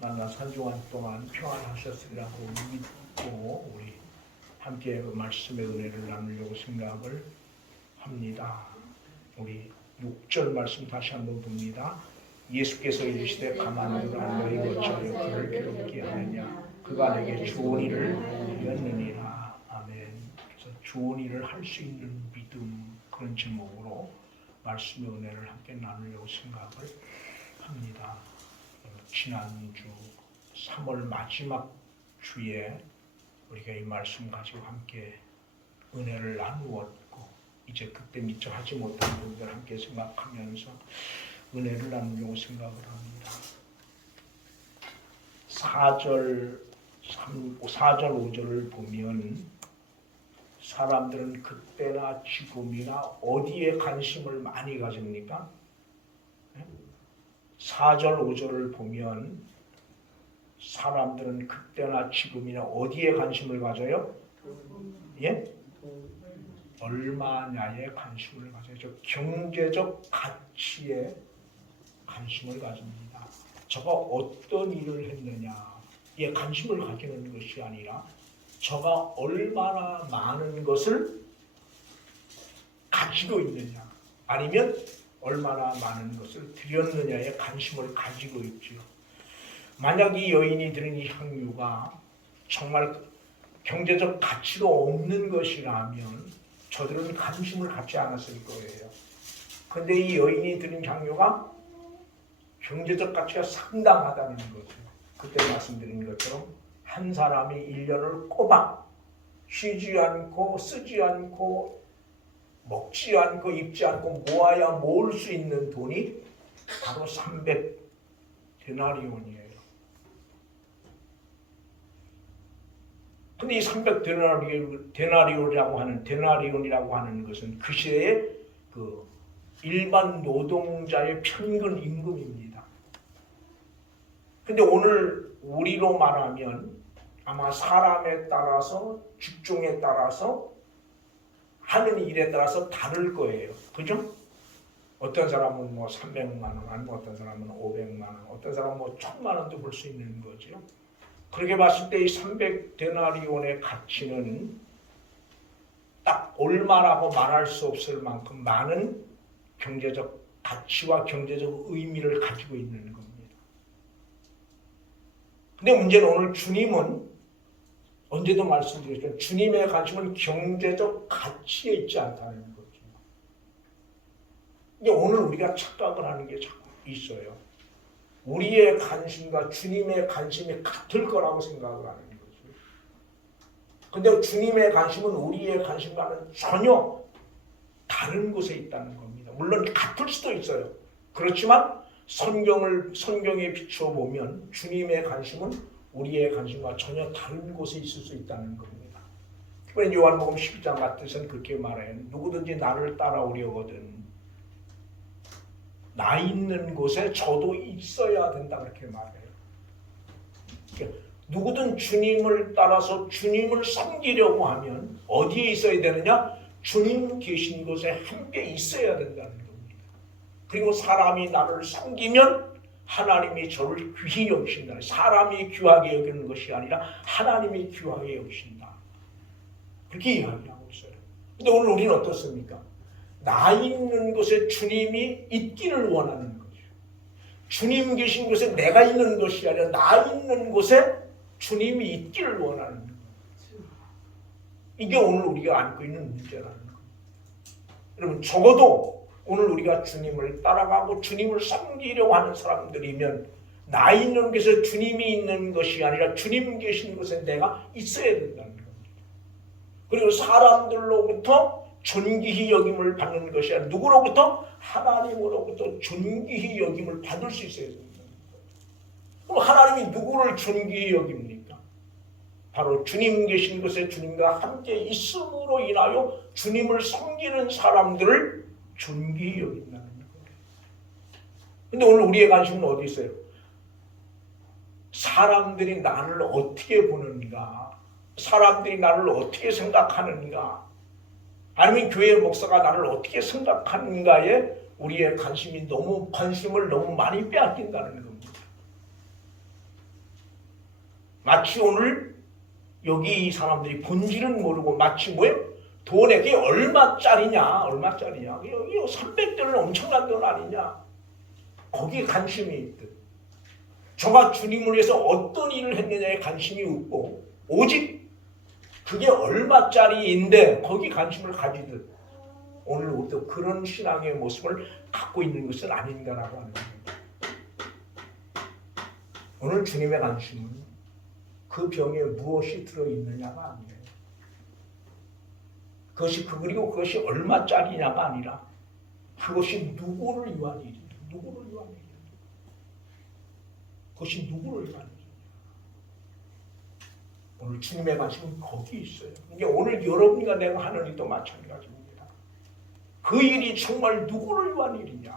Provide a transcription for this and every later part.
만나서 한 주간 동안 평안하셨으리라고 믿고 우리 함께 그 말씀의 은혜를 나누려고 생각을 합니다. 우리 6절 말씀 다시 한번 봅니다. 예수께서 이르시되 가만두라 너희 거처여 그를 괴롭게 하느냐 그가 내게 좋은 일을 이었느니라. 아멘. 그래서 좋은 일을 할 수 있는 믿음, 그런 제목으로 말씀의 은혜를 함께 나누려고 생각을 합니다. 지난주 3월 마지막 주에 우리가 이 말씀 가지고 함께 은혜를 나누었고, 이제 그때 미처 하지 못한 분들 함께 생각하면서 은혜를 나누려고 생각을 합니다. 4절 5절을 보면 사람들은 그때나 지금이나 어디에 관심을 많이 가집니까? 4절 5절을 보면 사람들은 그때나 지금이나 어디에 관심을 가져요? 예? 얼마냐에 관심을 가져요. 경제적 가치에 관심을 가집니다. 저가 어떤 일을 했느냐에 관심을 가지는 것이 아니라 저가 얼마나 많은 것을 가지고 있느냐, 아니면 얼마나 많은 것을 드렸느냐에 관심을 가지고 있죠. 만약 이 여인이 드린 이 향유가 정말 경제적 가치가 없는 것이라면 저들은 관심을 갖지 않았을 거예요. 그런데 이 여인이 드린 향유가 경제적 가치가 상당하다는 거죠. 그때 말씀드린 것처럼 한 사람이 1년을 꼬박 쉬지 않고 쓰지 않고 먹지 않고 입지 않고 모아야 모을 수 있는 돈이 바로 300데나리온이에요. 근데 이 300데나리온이라고 하는 것은 그 시대의 그 일반 노동자의 평균 임금입니다. 근데 오늘 우리로 말하면 아마 사람에 따라서, 직종에 따라서, 하는 일에 따라서 다를 거예요. 그죠? 어떤 사람은 뭐 300만 원, 아니면 어떤 사람은 500만 원, 어떤 사람은 뭐 1000만 원도 벌 수 있는 거죠. 그렇게 봤을 때 이 300데나리온의 가치는 딱 얼마라고 말할 수 없을 만큼 많은 경제적 가치와 경제적 의미를 가지고 있는 겁니다. 근데 문제는 오늘 주님은 언제도 말씀드렸지만 주님의 관심은 경제적 가치에 있지 않다는 거죠. 근데 오늘 우리가 착각을 하는 게 자꾸 있어요. 우리의 관심과 주님의 관심이 같을 거라고 생각을 하는 거죠. 근데 주님의 관심은 우리의 관심과는 전혀 다른 곳에 있다는 겁니다. 물론 같을 수도 있어요. 그렇지만 성경에 비춰보면 주님의 관심은 우리의 관심과 전혀 다른 곳에 있을 수 있다는 겁니다. 특별히 요한복음 12장 같은 데서는 그렇게 말해요. 누구든지 나를 따라오려거든 나 있는 곳에 저도 있어야 된다, 그렇게 말해요. 그러니까 누구든 주님을 따라서 주님을 섬기려고 하면 어디에 있어야 되느냐? 주님 계신 곳에 함께 있어야 된다는 겁니다. 그리고 사람이 나를 섬기면 하나님이 저를 귀히 여기신다. 사람이 귀하게 여기는 것이 아니라 하나님이 귀하게 여기신다. 그렇게 이야기하고 있어요. 근데 오늘 우리는 어떻습니까? 나 있는 곳에 주님이 있기를 원하는 거죠. 주님 계신 곳에 내가 있는 것이 아니라 나 있는 곳에 주님이 있기를 원하는 거죠. 이게 오늘 우리가 안고 있는 문제라는 거예요. 여러분, 적어도 오늘 우리가 주님을 따라가고 주님을 섬기려고 하는 사람들이면 나 있는 곳에 주님이 있는 것이 아니라 주님 계신 곳에 내가 있어야 된다는 겁니다. 그리고 사람들로부터 존귀히 여김을 받는 것이 아니라 누구로부터? 하나님으로부터 존귀히 여김을 받을 수 있어야 된다는 거예요. 그럼 하나님이 누구를 존귀히 여깁니까? 바로 주님 계신 곳에 주님과 함께 있음으로 인하여 주님을 섬기는 사람들을 존귀히 여긴다는 거예요. 근데 오늘 우리의 관심은 어디 있어요? 사람들이 나를 어떻게 보는가? 사람들이 나를 어떻게 생각하는가? 아니면 교회 목사가 나를 어떻게 생각하는가에 우리의 관심을 너무 많이 빼앗긴다는 겁니다. 마치 오늘 여기 이 사람들이 본질은 모르고 마치 뭐예요? 돈에 그게 얼마짜리냐? 여기 300대는 엄청난 돈 아니냐? 거기에 관심이 있듯. 저가 주님을 위해서 어떤 일을 했느냐에 관심이 없고 오직 그게 얼마짜리인데 거기 관심을 가지듯 오늘 우리도 그런 신앙의 모습을 갖고 있는 것은 아닌가라고 하는 겁니다. 오늘 주님의 관심은 그 병에 무엇이 들어있느냐가 아니에요. 그리고 그것이 얼마짜리냐가 아니라 그것이 누구를 위한 일이냐. 그것이 누구를 위한 일이냐. 오늘 주님의 관심은 거기 있어요. 이게 오늘 여러분과 내가 하는 일도 마찬가지입니다. 그 일이 정말 누구를 위한 일이냐.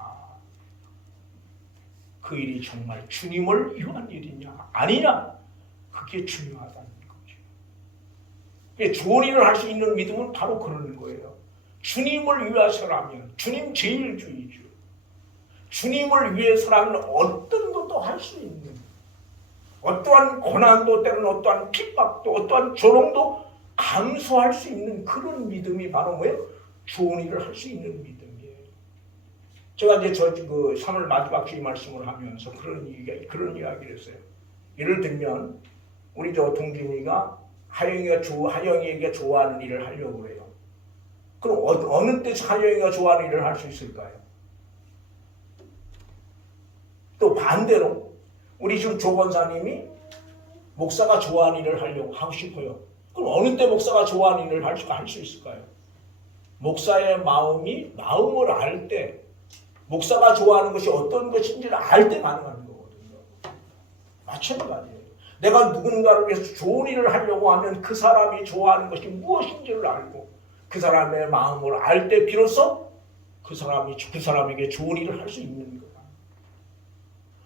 그 일이 정말 주님을 위한 일이냐 아니냐. 그게 중요하다는 거죠. 좋은 일을 할 수 있는 믿음은 바로 그러는 거예요. 주님을 위해서라면 주님 제일주의죠. 주님을 위해서라면 어떤 것도 할 수 있는 어떠한 고난도 때로는 어떠한 핍박도 어떠한 조롱도 감수할 수 있는 그런 믿음이 바로 뭐예요? 좋은 일을 할 수 있는 믿음이에요. 제가 이제 3월 마지막 주일 말씀을 하면서 그런 이야기를 했어요. 예를 들면 우리 동진이가 하영이에게 좋아하는 일을 하려고 그래요. 그럼 어느 때 하영이가 좋아하는 일을 할 수 있을까요? 또 반대로 우리 지금 조 권사님이 목사가 좋아하는 일을 하고 싶어요. 그럼 어느 때 목사가 좋아하는 일을 할 수 있을까요? 목사의 마음을 알 때 목사가 좋아하는 것이 어떤 것인지를 알 때 가능한 거거든요. 마찬가지예요. 내가 누군가를 위해서 좋은 일을 하려고 하면 그 사람이 좋아하는 것이 무엇인지를 알고 그 사람의 마음을 알 때 비로소 그 사람에게 좋은 일을 할 수 있는 거다.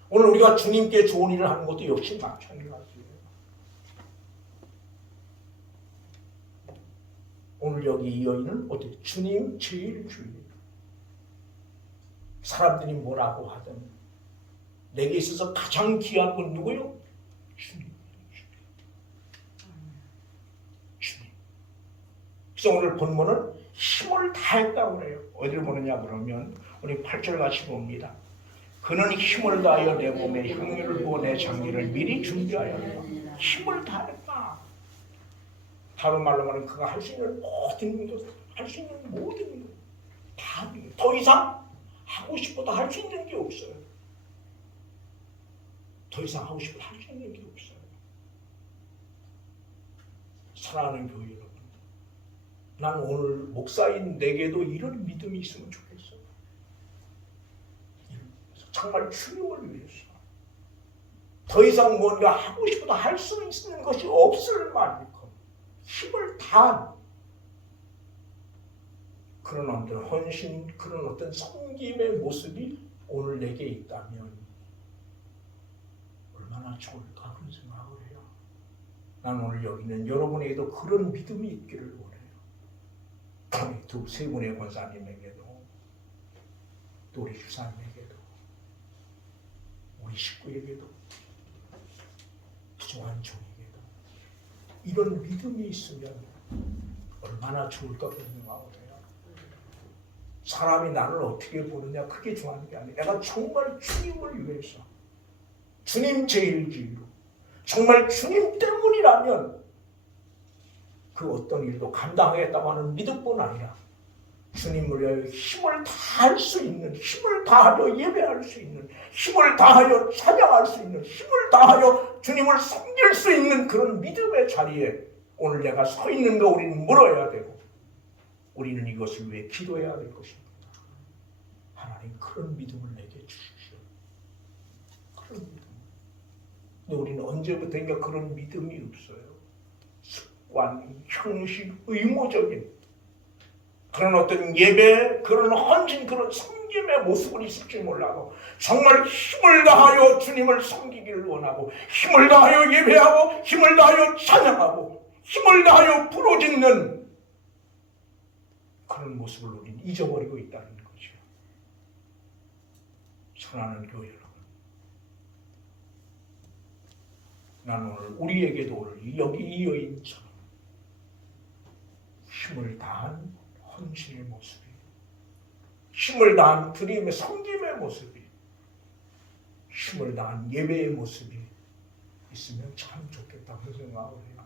오늘 우리가 주님께 좋은 일을 하는 것도 역시 마찬가지예요. 오늘 여기 이 여인은 어떻게 주님 제일주의. 사람들이 뭐라고 하든 내게 있어서 가장 귀한 건 누구요? 주님. 그래서 오늘 본문은 힘을 다했다고 그래요. 어디를 보느냐 그러면 우리 8절 같이 봅니다. 그는 힘을 다하여 내 몸에 향유를 부어 내 장례를 미리 준비하였다. 힘을 다했다. 다른 말로 말하면 그가 할 수 있는 모든 것, 다 더 이상 하고 싶어도 할 수 있는 게 없어요. 더 이상 하고 싶어도 할 수 있는 게 없어요. 사랑하는 교회 여러분, 난 오늘 목사인 내게도 이런 믿음이 있으면 좋겠어요. 정말 주님을 위해서 더 이상 뭔가 하고 싶어도 할 수 있는 것이 없을 만큼 힘을 다한 그런 어떤 헌신, 그런 어떤 섬김의 모습이 오늘 내게 있다면 얼마나 좋을까 그런 생각을 해요. 난 오늘 여기 있는 여러분에게도 그런 믿음이 있기를 원해요. 세 분의 권사님에게도 또 우리 주사님에게도 우리 식구에게도 부족한 종에게도 이런 믿음이 있으면 얼마나 좋을까 그런 생각을 해요. 사람이 나를 어떻게 보느냐 그게 중요한 게 아니에요. 내가 정말 주님을 위해서 주님 제일주의로 정말 주님 때문이라면 그 어떤 일도 감당하겠다고 하는 믿음뿐 아니라 주님을 위하여 힘을 다할 수 있는, 힘을 다하여 예배할 수 있는, 힘을 다하여 찬양할 수 있는, 힘을 다하여 주님을 섬길 수 있는 그런 믿음의 자리에 오늘 내가 서 있는 거 우리는 물어야 되고 우리는 이것을 위해 기도해야 될 것입니다. 하나님 그런 믿음을 내게 주십시오. 그런 믿음. 근데 우리는 언제부터인가 그런 믿음이 없어요. 습관, 형식, 의무적인 그런 어떤 예배, 그런 헌신, 그런 섬김의 모습은 있을지 몰라도 정말 힘을 다하여 주님을 섬기기를 원하고 힘을 다하여 예배하고 힘을 다하여 찬양하고 힘을 다하여 부르짖는 그런 모습을 우리는 잊어버리고 있다는 거죠. 사랑하는 교회 여러분, 나는 오늘 우리에게도 오늘 여기 이 여인처럼 힘을 다한 헌신의 모습이, 힘을 다한 드림의 섬김의 모습이, 힘을 다한 예배의 모습이 있으면 참 좋겠다고 생각을 해요.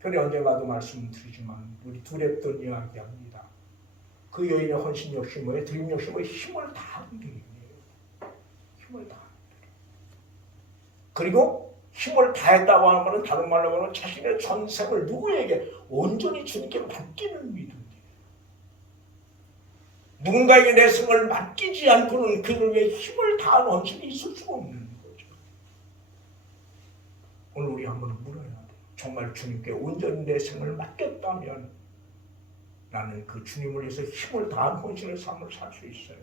편에 언제 가도 말씀드리지만 우리 두랩돈 이야기합니다. 그 여인의 헌신 역시 뭐예요? 드림 역시 뭐예요? 힘을 다한 드림이에요. 힘을 다한 드림. 그리고 힘을 다했다고 하는 것은 다른 말로 하면 자신의 전생을 누구에게 온전히 주님께 맡기는 믿음이에요. 누군가에게 내 생을 맡기지 않고는 그를 위해 힘을 다한 헌신이 있을 수가 없는 거죠. 오늘 우리 한번 물어야 돼요. 정말 주님께 온전히 내 생을 맡겼다면 나는 그 주님을 위해서 힘을 다한 헌신의 삶을 살 수 있어요.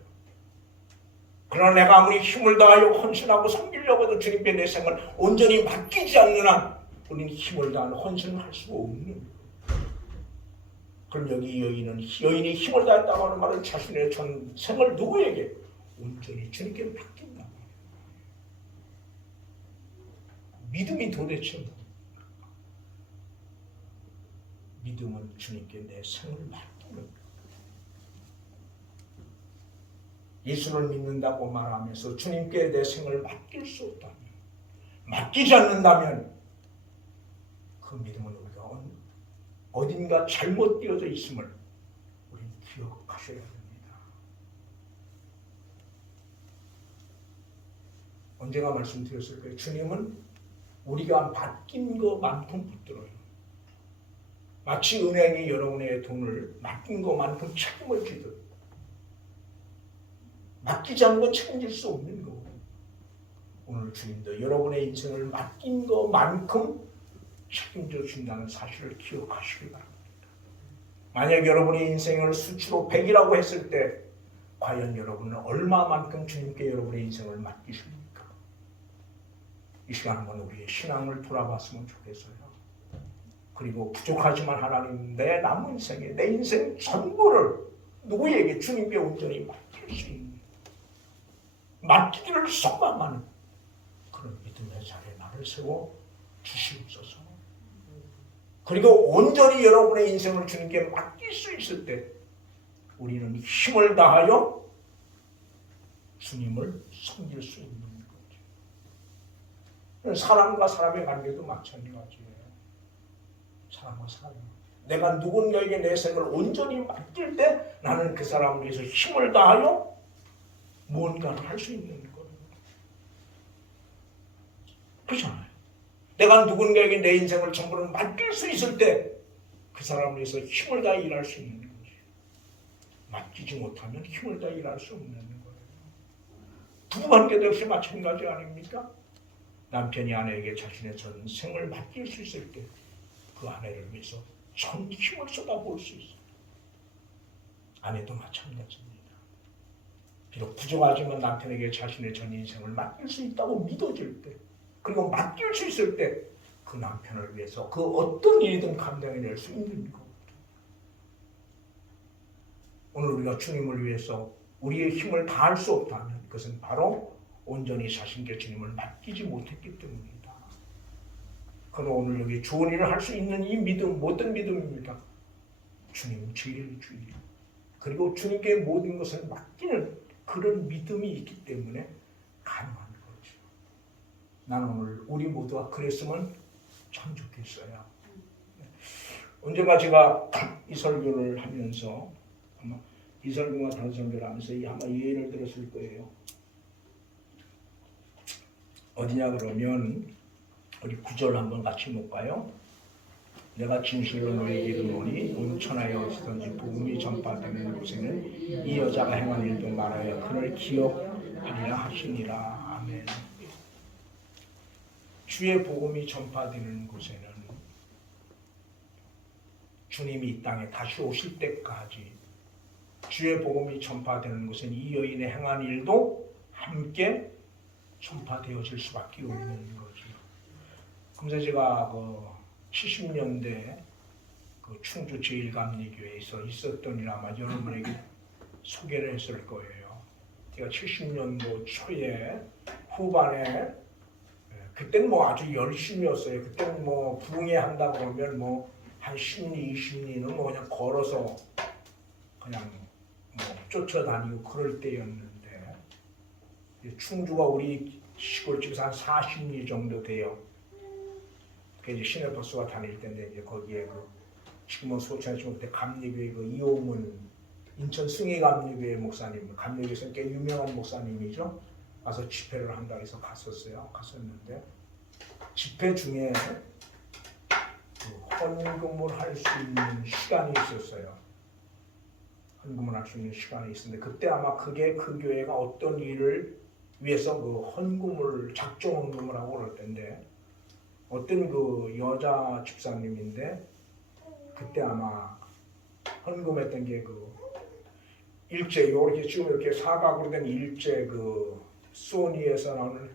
그러나 내가 아무리 힘을 다하여 헌신하고 섬기려고 해도 주님께 내 생을 온전히 맡기지 않는 한 우리는 힘을 다한 헌신을 할 수가 없는 거예요. 그럼 여기 여인이 힘을 다했다고 하는 말은 자신의 전생을 누구에게? 온전히 주님께 맡긴다. 믿음이 도대체 뭡니까? 믿음은 주님께 내 생을 맡기는 거예요. 예수를 믿는다고 말하면서 주님께 내 생을 맡길 수 없다면, 맡기지 않는다면 그 믿음은 우리가 어딘가 잘못되어져 있음을 우리는 기억하셔야 됩니다. 언제가 말씀드렸을 거예요. 주님은 우리가 맡긴 것만큼 붙들어요. 마치 은행이 여러분의 돈을 맡긴 것만큼 책임을 지듯 맡기지 않는 건 책임질 수 없는 거고, 오늘 주님도 여러분의 인생을 맡긴 것만큼 책임져 준다는 사실을 기억하시기 바랍니다. 만약 여러분의 인생을 수치로 100이라고 했을 때 과연 여러분은 얼마만큼 주님께 여러분의 인생을 맡기십니까? 이 시간 한번 우리의 신앙을 돌아봤으면 좋겠어요. 그리고 부족하지만 하나님, 내 남은 생에 내 인생 전부를 누구에게? 주님께 온전히 맡길 수 있는, 맡기기를 소망하는 그런 믿음의 자리에 나를 세워 주시옵소서. 그리고 온전히 여러분의 인생을 주님께 맡길 수 있을 때 우리는 힘을 다하여 주님을 섬길 수 있는 거죠. 사람과 사람의 관계도 마찬가지예요. 사람과 사람. 내가 누군가에게 내 생을 온전히 맡길 때 나는 그 사람을 위해서 힘을 다하여 무언가를 할 수 있는 거예요. 그렇잖아요. 내가 누군가에게 내 인생을 전부를 맡길 수 있을 때 그 사람을 위해서 힘을 다해 일할 수 있는 거죠. 맡기지 못하면 힘을 다해 일할 수 없는 거예요. 부부관계도 역시 마찬가지 아닙니까? 남편이 아내에게 자신의 전생을 맡길 수 있을 때 그 아내를 위해서 전 힘을 쏟아부을 수 있어요. 아내도 마찬가지입니다. 비록 부족하지만 남편에게 자신의 전 인생을 맡길 수 있다고 믿어질 때, 그리고 맡길 수 있을 때 그 남편을 위해서 그 어떤 일이든 감당해낼 수 있는 것. 오늘 우리가 주님을 위해서 우리의 힘을 다할 수 없다면 그것은 바로 온전히 자신께 주님을 맡기지 못했기 때문이다. 그러나 오늘 여기 좋은 일을 할 수 있는 이 믿음, 어떤 믿음입니까? 주님 제일주의, 그리고 주님께 모든 것을 맡기는 그런 믿음이 있기 때문에 가능한 거죠. 나는 오늘 우리 모두가 그랬으면 참 좋겠어요. 언젠가 제가 이 설교를 하면서 아마 이 설교와 다른 설교를 하면서 아마 이 예를 들었을 거예요. 어디냐 그러면 우리 9절 한번 같이 볼까요? 내가 진실로 너에게 이르노니 온 천하에 어디든지 복음이 전파되는 곳에는 이 여자가 행한 일도 말하여 그를 기억하리라 하시니라. 아멘. 주의 복음이 전파되는 곳에는 주님이 이 땅에 다시 오실 때까지 주의 복음이 전파되는 곳에는 이 여인의 행한 일도 함께 전파되어질 수밖에 없는 거죠. 그래서 제가 70년대 충주 제1감리교회에서 있었던 일 아마 여러분에게 소개를 했을 거예요. 제가 70년도 초에 후반에 그때는 뭐 아주 열심이었어요. 그때는 뭐 부흥회 한다고 그러면 뭐 한 10리, 20리는 뭐 그냥 걸어서 그냥 뭐 쫓아다니고 그럴 때였는데 충주가 우리 시골집에서 한 40리 정도 돼요. 그 이제 시내버스가 다닐 때인데 이제 거기에 그 지금은 소천이지만 그때 감리교회 그 이호문 인천 승희감리교회 목사님, 감리교회에서 꽤 유명한 목사님이죠. 와서 집회를 한다고 해서 갔었는데 집회 중에 그 헌금을 할 수 있는 시간이 있었어요. 헌금을 할 수 있는 시간이 있었는데 그때 아마 그게 그 교회가 어떤 일을 위해서 그 헌금을 작정 헌금을 하고 그럴 텐데 어떤 그 여자 집사님인데 그때 아마 헌금했던 게 그 일제 이렇게 지금 이렇게 사각으로 된 일제 그 소니에서 나오는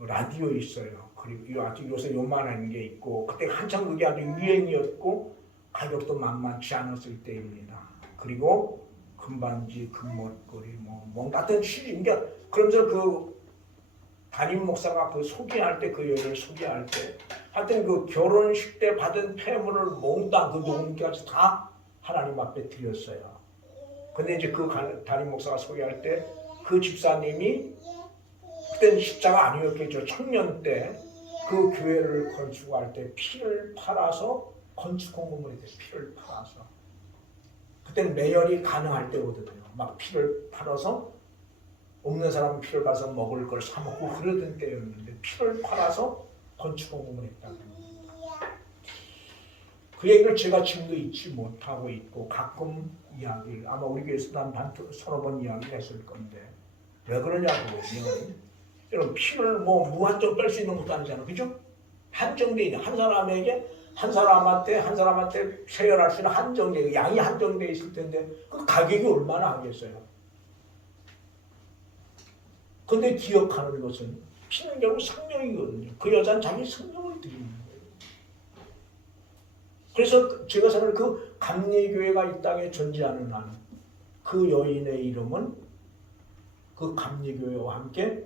라디오 있어요. 그리고 아직 요새 요만한 게 있고 그때 한참 그게 아주 유행이었고 가격도 만만치 않았을 때입니다. 그리고 금반지, 금목걸이 뭔가 같은 취지. 그러니까 그러면서 그 담임 목사가 그 소개할 때 그 여인을 소개할 때 하여튼 그 결혼식 때 받은 폐물을 몽땅 그 녹음까지 다 하나님 앞에 드렸어요. 근데 이제 그 담임 목사가 소개할 때 그 집사님이 그때는 십자가 아니었겠죠. 청년 때 그 교회를 건축할 때 피를 팔아서 건축 헌금을 했대요. 피를 팔아서. 그때는 매열이 가능할 때거든요. 막 피를 팔아서 없는 사람은 피를 팔아서 먹을 걸 사 먹고 그러던 때였는데 피를 팔아서 건축 헌금을 했다고. 그 얘기를 제가 지금도 잊지 못하고 있고 가끔 이야기를 아마 우리 교회에서도 한 서너 번 이야기를 했을 건데 왜 그러냐고. 여러분 피를 뭐 무한정 뺄 수 있는 것도 아니잖아. 그죠? 한정돼 있는 한 사람한테 세혈할 수 있는 한정돼 양이 한정돼 있을 텐데 그 가격이 얼마나 하겠어요. 근데 기억하는 것은 피는 결국 생명이거든요. 그 여자는 자기 생명을 드리는 거예요. 그래서 제가 생각하는 그 감리교회가 이 땅에 존재하는 한 그 여인의 이름은 그 감리교회와 함께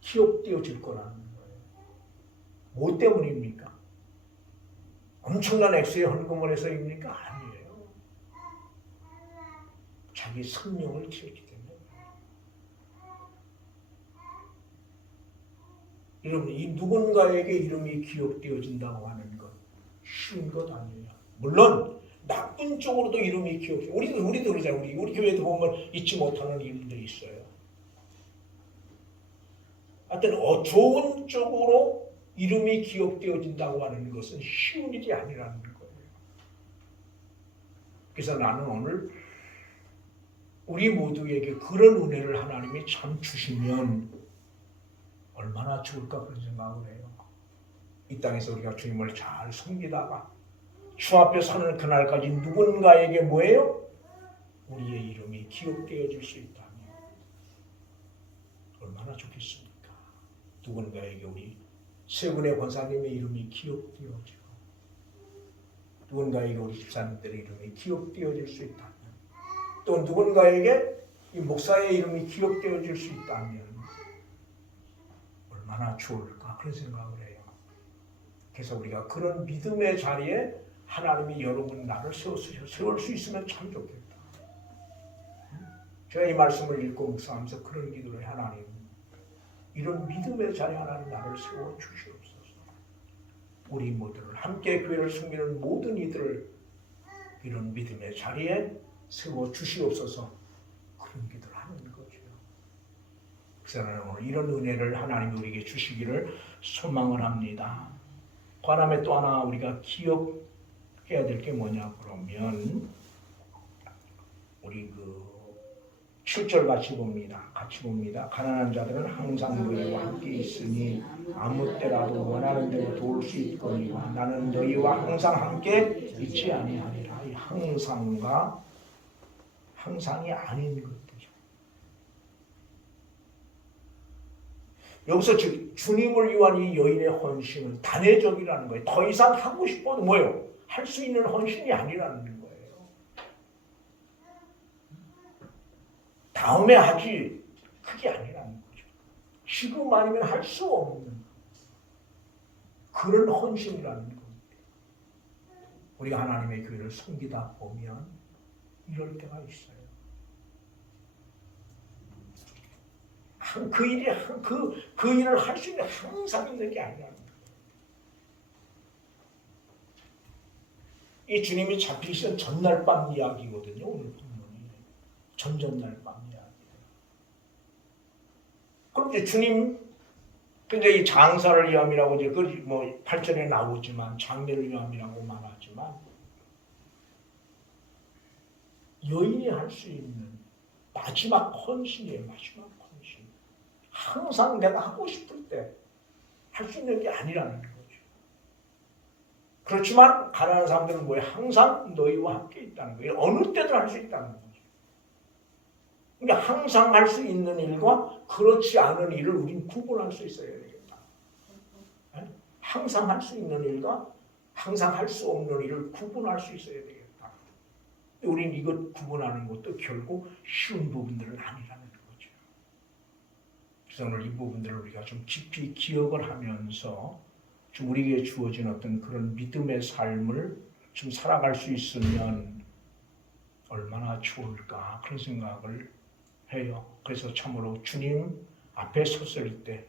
기억되어질 거라는 거예요. 뭐 때문입니까? 엄청난 액수의 헌금을 해서입니까? 아니에요. 자기 생명을 키웠기 때문에. 여러분, 이 누군가에게 이름이 기억되어진다고 하는 것 쉬운 것 아니에요. 물론 나쁜 쪽으로도 이름이 기억돼요. 우리도 그러잖아요. 우리 교회도 보면 잊지 못하는 이름들이 있어요. 하여튼 좋은 쪽으로 이름이 기억되어진다고 하는 것은 쉬운 일이 아니라는 거예요. 그래서 나는 오늘 우리 모두에게 그런 은혜를 하나님이 참 주시면 얼마나 좋을까 그런 생각을 해요. 이 땅에서 우리가 주님을 잘 섬기다가 주 앞에 서는 그날까지 누군가에게 뭐예요? 우리의 이름이 기억되어질 수 있다면 얼마나 좋겠습니까? 누군가에게 우리 세군의 권사님의 이름이 기억되어지고 누군가에게 우리 집사님들의 이름이 기억되어질 수 있다면 또 누군가에게 이 목사의 이름이 기억되어질 수 있다면 얼마나 좋을까 그런 생각을 해요. 그래서 우리가 그런 믿음의 자리에 하나님이 여러분 나를 세울 수 있으면 참 좋겠다. 제가 이 말씀을 읽고 묵상하면서 그런 기도를 해. 하나님 이런 믿음의 자리에 하나님 나를 세워 주시옵소서. 우리 모두를 함께 교회를 섬기는 모든 이들을 이런 믿음의 자리에 세워 주시옵소서. 그런 기도를 하는 거죠. 그래서 나는 오늘 이런 은혜를 하나님이 우리에게 주시기를 소망을 합니다. 관함에 또 하나 우리가 기억해야 될 게 뭐냐 그러면 우리 7절 같이 봅니다. 가난한 자들은 항상 너희와 함께 있으니 아무 때라도 원하는 대로 도울 수 있거니와 나는 너희와 항상 함께 있지 아니하리라. 이 항상과 항상이 아닌 것들이죠. 여기서 주님을 위한 이 여인의 헌신은 단회적이라는 거예요. 더 이상 하고 싶어도 뭐예요? 할 수 있는 헌신이 아니라는 거예요. 다음에 하지 그게 아니라는 거죠. 지금 아니면 할 수 없는 그런 헌신이라는 겁니다. 우리가 하나님의 교회를 섬기다 보면 이럴 때가 있어요. 그 일을 할 수 있는 항상 있는 게 아니라 이 주님이 잡히신 전날 밤 이야기거든요. 오늘 본문이 전전날 밤 이야기예요. 그럼 이제 주님 근데 이 장사를 위함이라고 이제 그 뭐 8절에 나오지만 장례를 위함이라고 말하지만 여인이 할 수 있는 마지막 헌신이에요. 마지막 헌신. 항상 내가 하고 싶을 때 할 수 있는 게 아니라는 거죠. 그렇지만 가난한 사람들은 뭐예요? 항상 너희와 함께 있다는 거예요. 어느 때든 할 수 있다는 거죠. 그러니까 항상 할 수 있는 일과 그렇지 않은 일을 우리는 구분할 수 있어야 되겠다. 항상 할 수 있는 일과 항상 할 수 없는 일을 구분할 수 있어야 되겠다. 우리는 이것 구분하는 것도 결국 쉬운 부분들은 아니라는 거죠. 그래서 오늘 이 부분들을 우리가 좀 깊이 기억을 하면서 좀 우리에게 주어진 어떤 그런 믿음의 삶을 좀 살아갈 수 있으면 얼마나 좋을까 그런 생각을 해요. 그래서 참으로 주님 앞에 섰을 때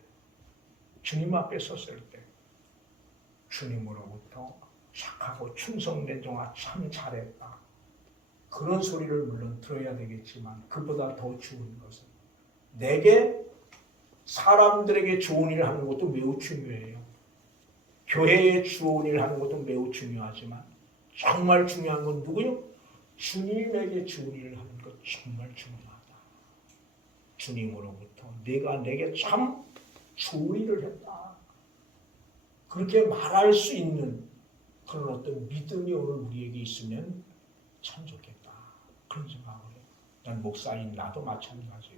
주님으로부터 착하고 충성된 종아 참 잘했다. 그런 소리를 물론 들어야 되겠지만 그보다 더 좋은 것은 내게 사람들에게 좋은 일을 하는 것도 매우 중요해요. 교회에 좋은 일을 하는 것도 매우 중요하지만 정말 중요한 건 누구요? 주님에게 좋은 일을 하는 것 정말 중요하다. 주님으로부터 내가 내게 참 좋은 일을 했다. 그렇게 말할 수 있는 그런 어떤 믿음이 오늘 우리에게 있으면 참 좋겠다. 그런 생각을 해요. 난 목사인 나도 마찬가지고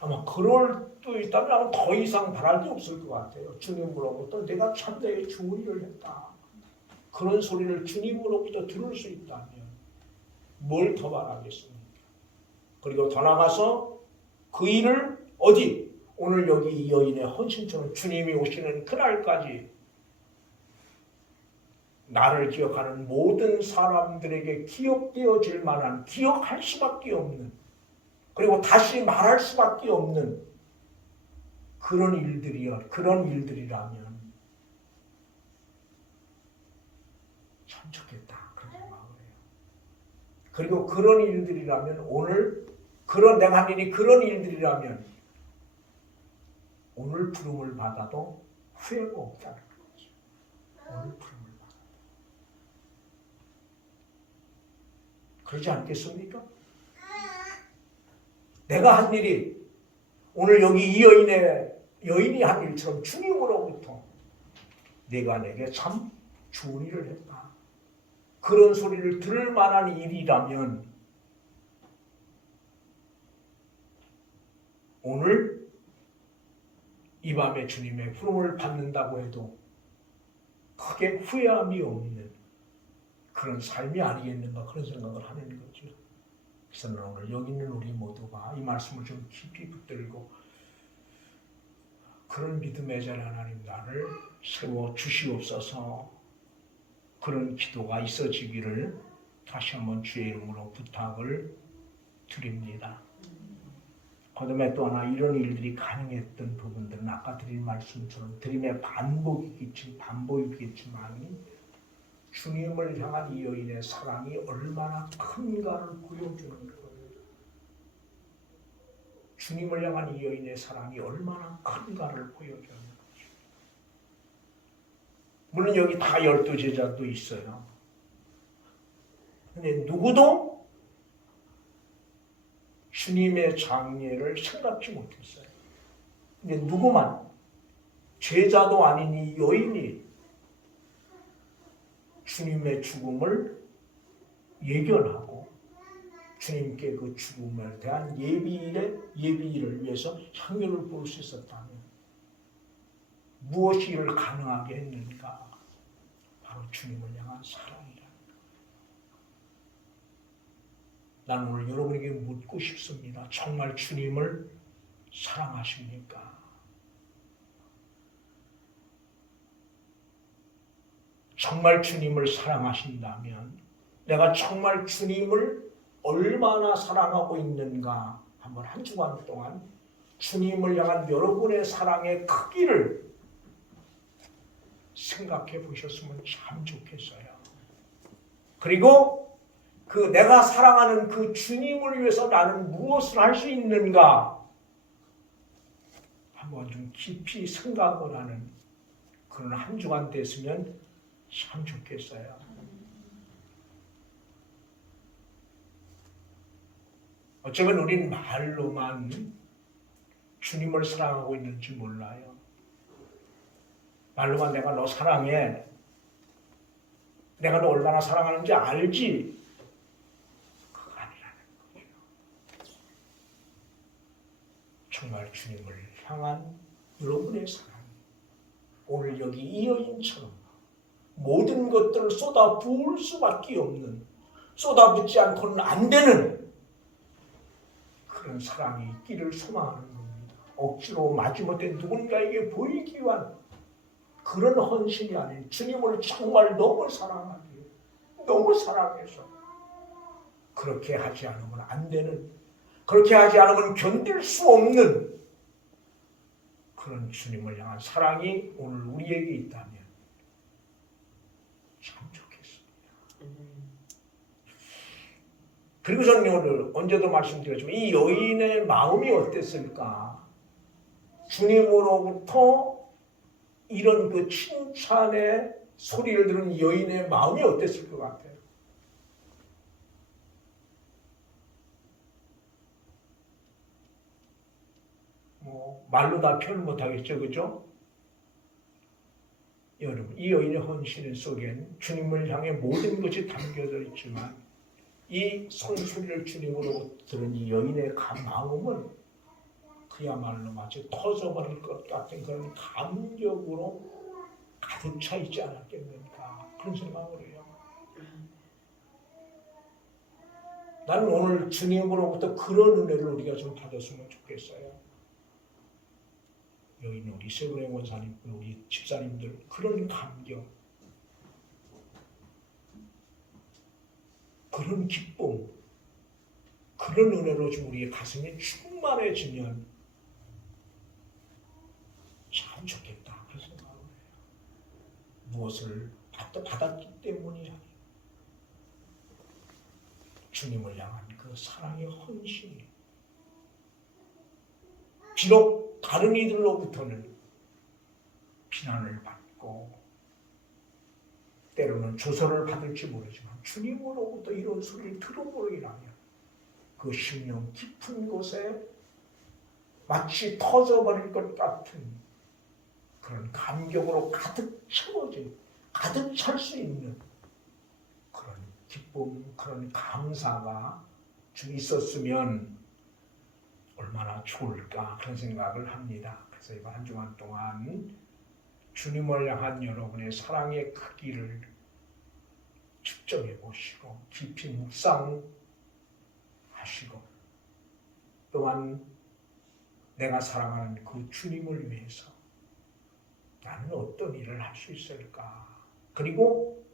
아마 그럴 수 있다면 아마 더 이상 바랄 게 없을 것 같아요. 주님으로부터 내가 참 내게 좋은 일을 했다. 그런 소리를 주님으로부터 들을 수 있다면 뭘 더 바라겠습니까? 그리고 더 나가서 그 일을 어디? 오늘 여기 이 여인의 헌신처럼 주님이 오시는 그날까지 나를 기억하는 모든 사람들에게 기억되어질 만한 기억할 수밖에 없는 그리고 다시 말할 수밖에 없는 그런 일들이라면 참 좋겠다. 그런 생각을 해요. 그리고 그런 일들이라면 오늘 내가 한 일이 그런 일들이라면 오늘 부름을 받아도 후회가 없다는 거죠. 오늘 부름을 받아도. 그러지 않겠습니까? 내가 한 일이 오늘 여기 이 여인이 한 일처럼 주님으로부터 내가 내게 참 좋은 일을 했다. 그런 소리를 들을 만한 일이라면 오늘 이 밤에 주님의 부름을 받는다고 해도 크게 후회함이 없는 그런 삶이 아니겠는가 그런 생각을 하는 거죠. 그래서 오늘 여기 있는 우리 모두가 이 말씀을 좀 깊이 붙들고 그런 믿음의 자리 하나님 나를 세워 주시옵소서 그런 기도가 있어지기를 다시 한번 주의 이름으로 부탁을 드립니다. 그다음에 또 하나 이런 일들이 가능했던 부분들은 아까 드린 말씀처럼 드림의 반복이겠지만 주님을 향한 이 여인의 사랑이 얼마나 큰가를 보여주는 거예요. 주님을 향한 이 여인의 사랑이 얼마나 큰가를 보여주는 거죠. 물론 여기 다 12제자도 있어요. 근데 누구도 주님의 장례를 생각지 못했어요. 근데 누구만 제자도 아닌 이 여인이 주님의 죽음을 예견하고 주님께 그 죽음에 대한 예비일을 위해서 향유를 부을 수 있었다면 무엇이 이를 가능하게 했는가? 바로 주님을 향한 사랑이라는 거예요. 나는 오늘 여러분에게 묻고 싶습니다. 정말 주님을 사랑하십니까? 정말 주님을 사랑하신다면 내가 정말 주님을 얼마나 사랑하고 있는가 한번 한 주간 동안 주님을 향한 여러분의 사랑의 크기를 생각해 보셨으면 참 좋겠어요. 그리고 그 내가 사랑하는 그 주님을 위해서 나는 무엇을 할 수 있는가 한번 좀 깊이 생각을 하는 그런 한 주간 됐으면 참 좋겠어요. 어쩌면 우린 말로만 주님을 사랑하고 있는지 몰라요. 말로만 내가 너 사랑해. 내가 너 얼마나 사랑하는지 알지. 그거 아니라는 거죠. 정말 주님을 향한 여러분의 사랑. 오늘 여기 이 여인처럼 모든 것들을 쏟아 부을 수밖에 없는, 쏟아붓지 않고는 안 되는 그런 사랑이 있기를 소망하는 겁니다. 억지로 마지못해 누군가에게 보이기 위한 그런 헌신이 아닌 주님을 정말 너무 사랑하기에 너무 사랑해서 그렇게 하지 않으면 안 되는, 그렇게 하지 않으면 견딜 수 없는 그런 주님을 향한 사랑이 오늘 우리에게 있다면 참 좋겠습니다. 그리고 저는 오늘 언제도 말씀드렸지만 이 여인의 마음이 어땠을까? 주님으로부터 이런 그 칭찬의 소리를 들은 여인의 마음이 어땠을 것 같아요? 말로 다 표현 못하겠죠, 그죠? 여러분, 이 여인의 헌신 속엔 주님을 향해 모든 것이 담겨져 있지만 이 손소리를 주님으로 들은 이 여인의 마음은 그야말로 마치 터져버릴 것 같은 그런 감격으로 가득 차 있지 않았겠는가 그런 생각을 해요. 나는 오늘 주님으로부터 그런 은혜를 우리가 좀 받았으면 좋겠어요. 여기 있는 우리 세브레 원사님, 우리 집사님들 그런 감격, 그런 기쁨, 그런 은혜로 좀 우리의 가슴이 충만해지면 참 좋겠다 그런 생각을 해요. 무엇을 받았기 때문이 아니에요. 주님을 향한 그 사랑의 헌신이 비록 다른 이들로부터는 비난을 받고 때로는 조선을 받을지 모르지만 주님으로부터 이런 소리를 들어보리라면 그 심령 깊은 곳에 마치 터져버릴 것 같은 그런 감격으로 가득 채워진, 가득 찰 수 있는 그런 기쁨, 그런 감사가 좀 있었으면 얼마나 좋을까 그런 생각을 합니다. 그래서 이번 한 주간 동안 주님을 향한 여러분의 사랑의 크기를 측정해 보시고 깊이 묵상하시고 또한 내가 사랑하는 그 주님을 위해서 나는 어떤 일을 할 수 있을까? 그리고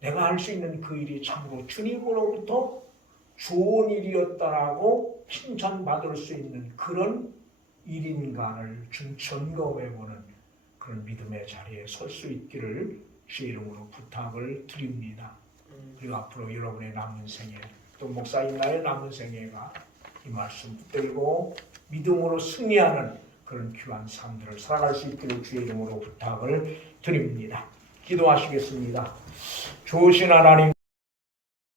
내가 할 수 있는 그 일이 참으로 주님으로부터 좋은 일이었다라고 칭찬받을 수 있는 그런 일인가를 좀 점검해보는 그런 믿음의 자리에 설 수 있기를 주의 이름으로 부탁을 드립니다. 그리고 앞으로 여러분의 남은 생애, 또 목사님 나의 남은 생애가 이 말씀 붙들고 믿음으로 승리하는 그런 귀한 삶들을 살아갈 수 있기를 주의 이름으로 부탁을 드립니다. 기도하시겠습니다. 좋으신 하나님,